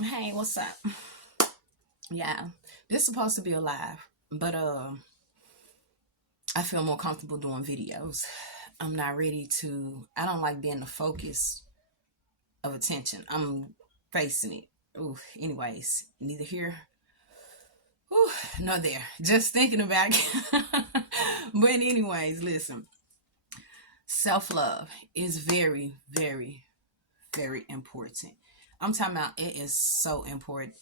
Hey, what's up? Yeah, this is supposed to be a live, but I feel more comfortable doing videos. I'm not ready to. I don't like being the focus of attention. I'm facing it. Ooh. Anyways, neither here, ooh, nor there. Just thinking about it. But anyways, listen. Self love is very, very, very important. I'm talking about it is so important.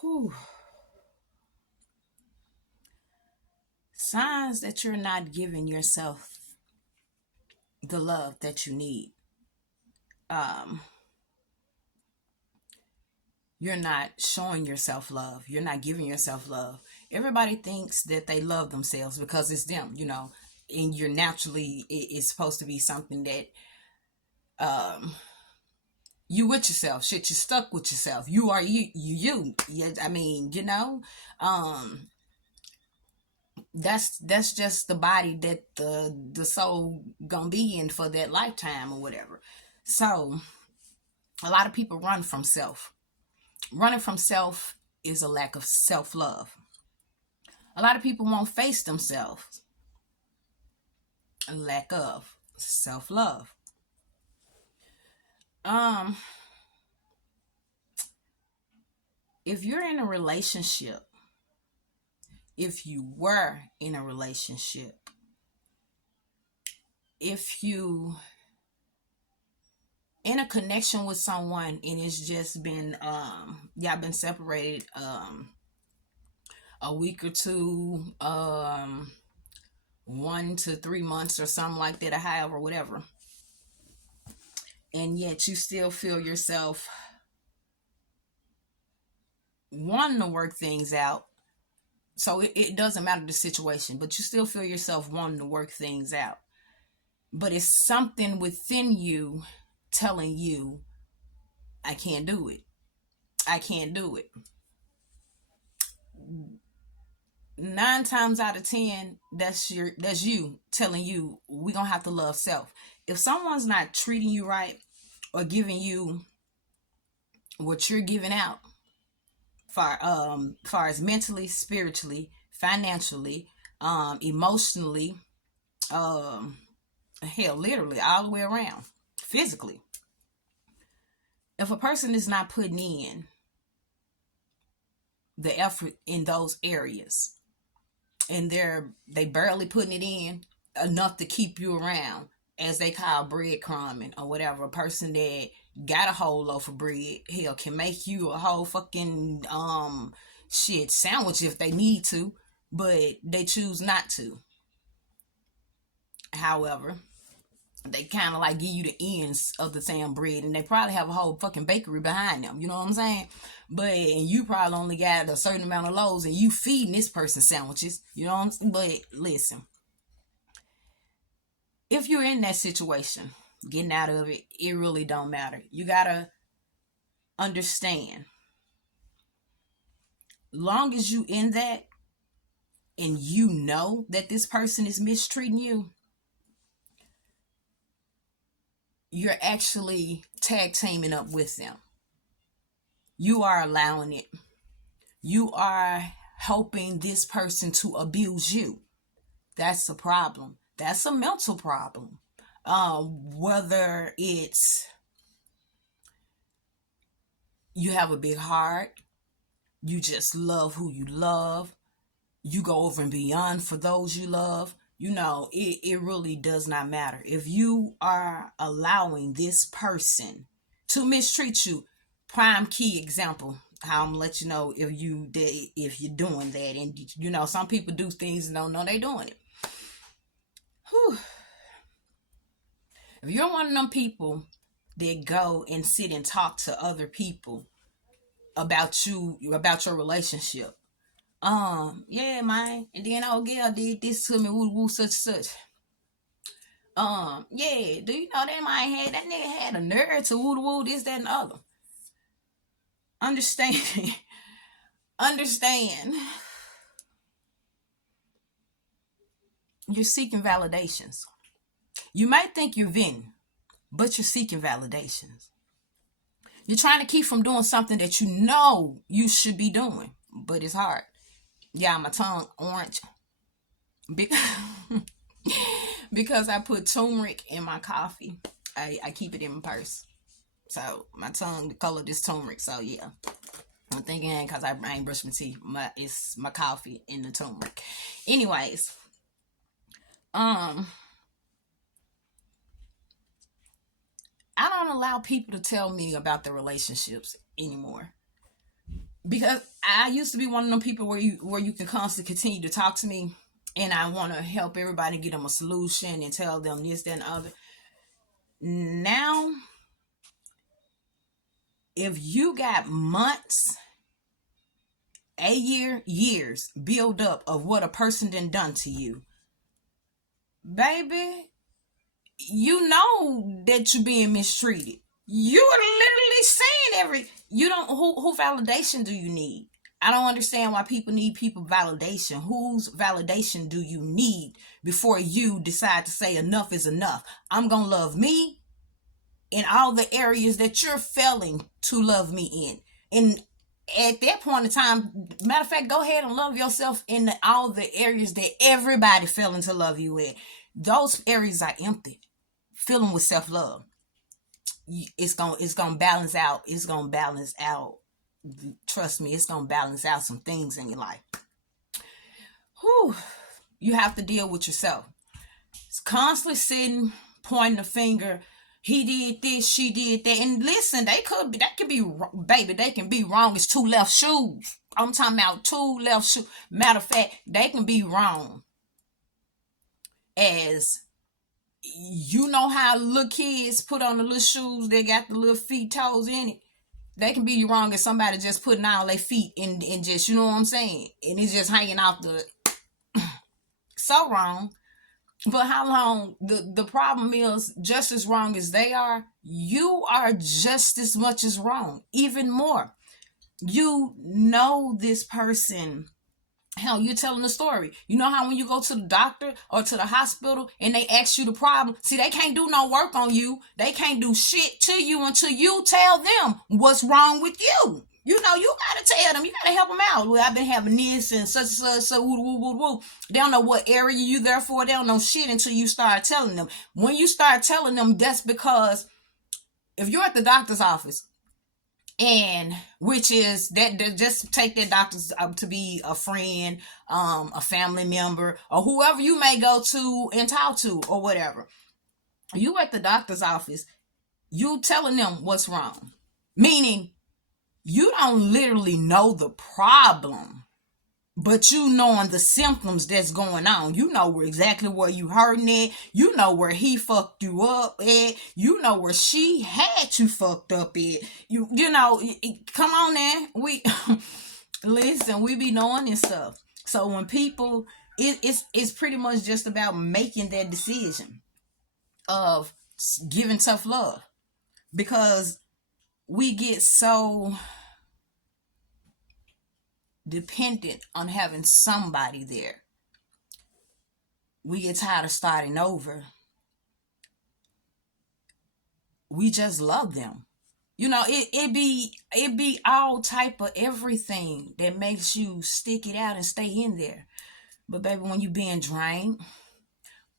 Whew. Signs that you're not giving yourself the love that you need. Um, you're not showing yourself love. You're not giving yourself love. Everybody thinks that they love themselves because it's them. And you're naturally, it's supposed to be something that um, you with yourself. Shit, you stuck with yourself. You are you. Yeah, I mean. Um, that's just the body that the soul gonna be in for that lifetime or whatever. So a lot of people run from self. Running from self is a lack of self-love. A lot of people won't face themselves. A lack of self-love. um if you're in a relationship, if you were in a relationship, if you in a connection with someone and it's just been y'all been separated a week or two, 1 to 3 months or something like that, or however, whatever, and yet you still feel yourself wanting to work things out. So it doesn't matter the situation, but you still feel yourself wanting to work things out. But it's something within you telling you, I can't do it. I can't do it. 9 times out of 10, that's you telling you we gonna have to love self. If someone's not treating you right or giving you what you're giving out, far as mentally, spiritually, financially, emotionally, um, hell, literally all the way around, physically. If a person is not putting in the effort in those areas and they barely putting it in enough to keep you around, as they call breadcrumbing or whatever, a person that got a whole loaf of bread, hell, can make you a whole fucking shit sandwich if they need to, but they choose not to. However, they kind of like give you the ends of the damn bread, and they probably have a whole fucking bakery behind them. You know what I'm saying? But and you probably only got a certain amount of loaves, and you feeding this person sandwiches. You know what I'm saying? But listen, if you're in that situation, getting out of it, it really don't matter. You gotta understand. Long as you in that, and you know that this person is mistreating you, you're actually tag teaming up with them. You are allowing it. You are helping this person to abuse you. That's a problem. That's a mental problem. Whether it's you have a big heart, you just love who you love, you go over and beyond for those you love, it really does not matter. If you are allowing this person to mistreat you, prime key example, how I'm gonna let you know if you're doing that. And some people do things and don't know they're doing it. Whew. If you're one of them people that go and sit and talk to other people about your relationship, yeah, man, and then old girl did this to me, woo woo, such. Yeah, do you know that nigga had a nerve to woo woo this, that, and the other. Understand, understand. You're seeking validations. You might think you're venting, but you're seeking validations. You're trying to keep from doing something that you know you should be doing, but it's hard. Yeah, my tongue orange because I put turmeric in my coffee. I keep it in my purse. So my tongue, the color of this turmeric. So yeah, I'm thinking because I ain't brushed my teeth. It's my coffee and the turmeric. Anyways, um, I don't allow people to tell me about their relationships anymore because I used to be one of them people where you can constantly continue to talk to me, and I want to help everybody get them a solution and tell them this, that, and the other. Now, if you got months, a year, years build up of what a person done to you, baby, you know that you're being mistreated. You are literally saying you don't who validation do you need? I don't understand why people need people validation. Whose validation do you need before you decide to say enough is enough? I'm gonna love me in all the areas that you're failing to love me in. And at that point in time, matter of fact, go ahead and love yourself in all the areas that everybody failing to love you in. Those areas are empty. Fill them with self-love. It's gonna balance out. It's gonna balance out. Trust me, it's gonna balance out some things in your life. Whew. You have to deal with yourself. It's constantly sitting, pointing the finger. He did this, she did that. And listen, that could be, baby, they can be wrong. It's two left shoes. I'm talking about two left shoes. Matter of fact, they can be wrong as, you know how little kids put on the little shoes, they got the little feet, toes in it. They can be wrong as somebody just putting out their feet and just, you know what I'm saying? And it's just hanging off the, so wrong. But how long? The problem is, just as wrong as they are, you are just as much as wrong, even more. You know this person. Hell, you're telling the story. You know how when you go to the doctor or to the hospital and they ask you the problem, see, they can't do no work on you. They can't do shit to you until you tell them what's wrong with you. You know, you gotta tell them. You gotta help them out. Well, I've been having this and such and such, so woo, woo, woo, woo. They don't know what area you there for. They don't know shit until you start telling them. When you start telling them, that's because if you're at the doctor's office, and which is that, just take that doctor to be a friend, a family member, or whoever you may go to and talk to, or whatever. You at the doctor's office, you telling them what's wrong, meaning you don't literally know the problem, but you knowing the symptoms that's going on. You know exactly where you hurting at. You know where he fucked you up at. You know where she had you fucked up at. You know, come on now. We listen, we be knowing this stuff. So when people, it's pretty much just about making that decision of giving tough love, because we get so dependent on having somebody there. We get tired of starting over. We just love them. You know, it be all type of everything that makes you stick it out and stay in there. But baby, when you being drained,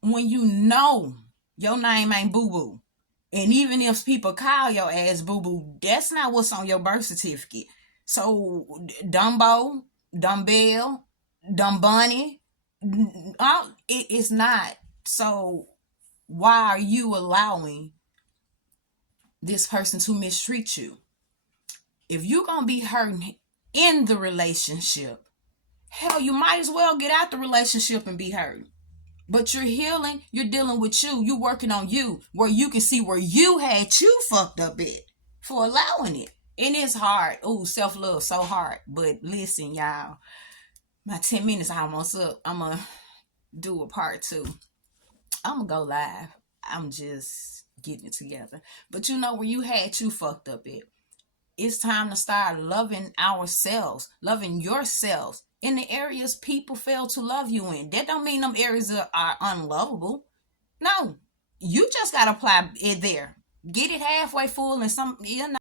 when you know your name ain't Boo Boo, and even if people call your ass Boo Boo, that's not what's on your birth certificate. So Dumbo, Dumbbell, Dumbunny, it's not. So why are you allowing this person to mistreat you? If you're gonna be hurting in the relationship, hell, you might as well get out the relationship and be hurt. But you're healing, you're dealing with you're working on you, where you can see where you had you fucked up at for allowing it. And it's hard. Oh, self-love so hard. But listen, y'all, my 10 minutes almost up. I'm gonna do a part 2. I'm gonna go live. I'm just getting it together. But you know where you had you fucked up at. It's time to start loving ourselves, loving yourselves in the areas people fail to love you in. That don't mean them areas are unlovable. No, you just gotta apply it there. Get it halfway full and some, you know.